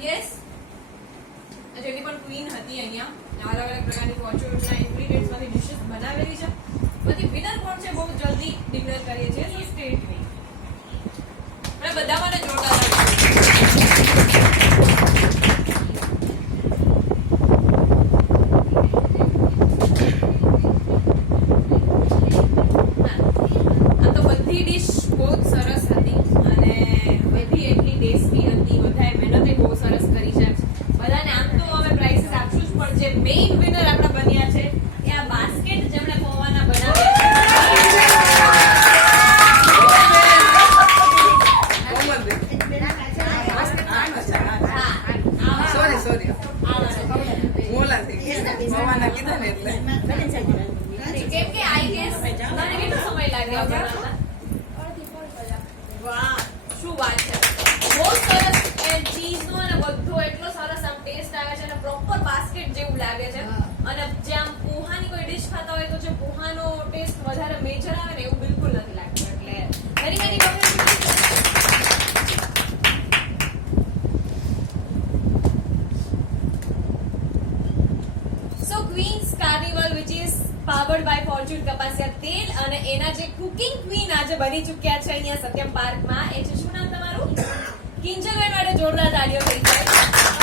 Yes જેની પણ queen હતી અહીંયા. અલગ અલગ પ્રકારની ફોર્ચ્યુનના ઇન્ગ્રીડિયન્ટ્સમાંથી ડિશિસ બનાવેલી છે. પછી વિનર કોણ છે? બહુ જલ્દી ડિક્લેર કરીએ છીએ. તો સ્ટેટ બધા મને જોરદાર ગયા લીધા ને એટલે. કેમ કે આઈ ગેસ તને કેટલો સમય લાગ્યો? વાહ શું વાત છે. બહુ સરસ ચીઝનો અને બધો એટલો સરસ આમ ટેસ્ટ આવે છે અને પ્રોપર બાસ્કેટ જેવું લાગે છે. અને જે આમ પોહાની કોઈ ડીશ ખાતા હોય તો જે પોહાનો ટેસ્ટ વધારે મેજર આવે ને Queens carnival which is powered by Fortune કપાસિયા તેલ અને એના જે કુકિંગ ક્વીન આજે બની ચૂક્યા છે અહીંયા સત્યમ પાર્કમાં એ છે, શું નામ તમારું? કિંજલબેન માટે જોરદાર તાળીઓ થઈ જાય.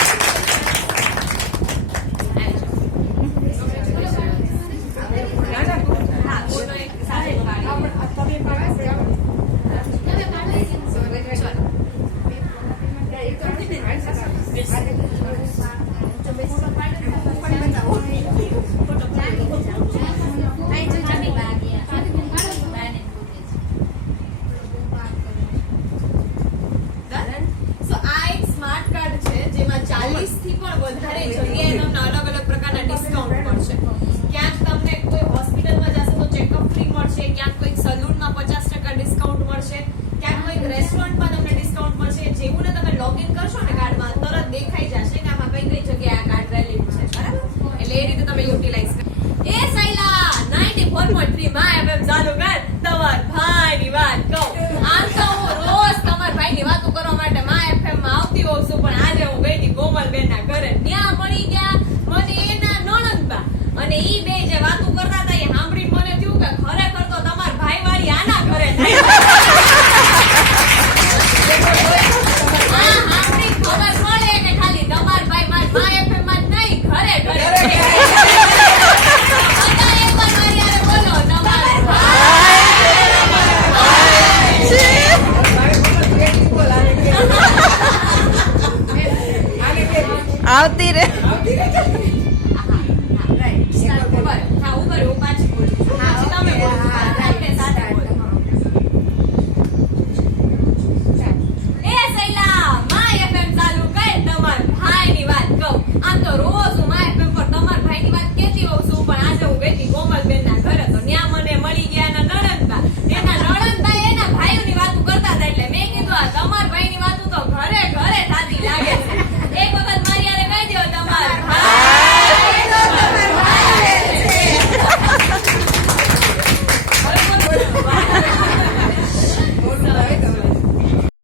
થી પણ વધારે જગ્યાએ તમને અલગ અલગ પ્રકારના ડિસ્કાઉન્ટ મળશે. ક્યાંક તમને કોઈ હોસ્પિટલમાં જશો તો ચેકઅપ ફ્રી મળશે, ક્યાંક કોઈક સલૂનમાં 50% ડિસ્કાઉન્ટ મળશે, ક્યાંક કોઈક રેસ્ટોરન્ટમાં તમને ડિસ્કાઉન્ટ મળશે, જેવું ને તમે લોગિન કરશો ને કાર્ડમાં તરત દેખાઈ જશે કે આમાં કઈ કઈ જગ્યાએ આ કાર્ડ વેલિડ છે બરાબર એટલે એ રીતે તમે યુટિલાઇઝ કરો એ સૈલા 94.3 માં એફએમ ચાલુ કર તમાર ભાઈની વાત કહું આમ તો હું રોજ તમાર ભાઈની વાતો કરવા માટે માં એફએમમાં આવતી હોઉં છું પણ આજે હું ગઈ હતી કોમલબેન ના ઘરે ત્યાં મળી ગયા. મને એના નણંદબા. અને ઈ આવતી રહે.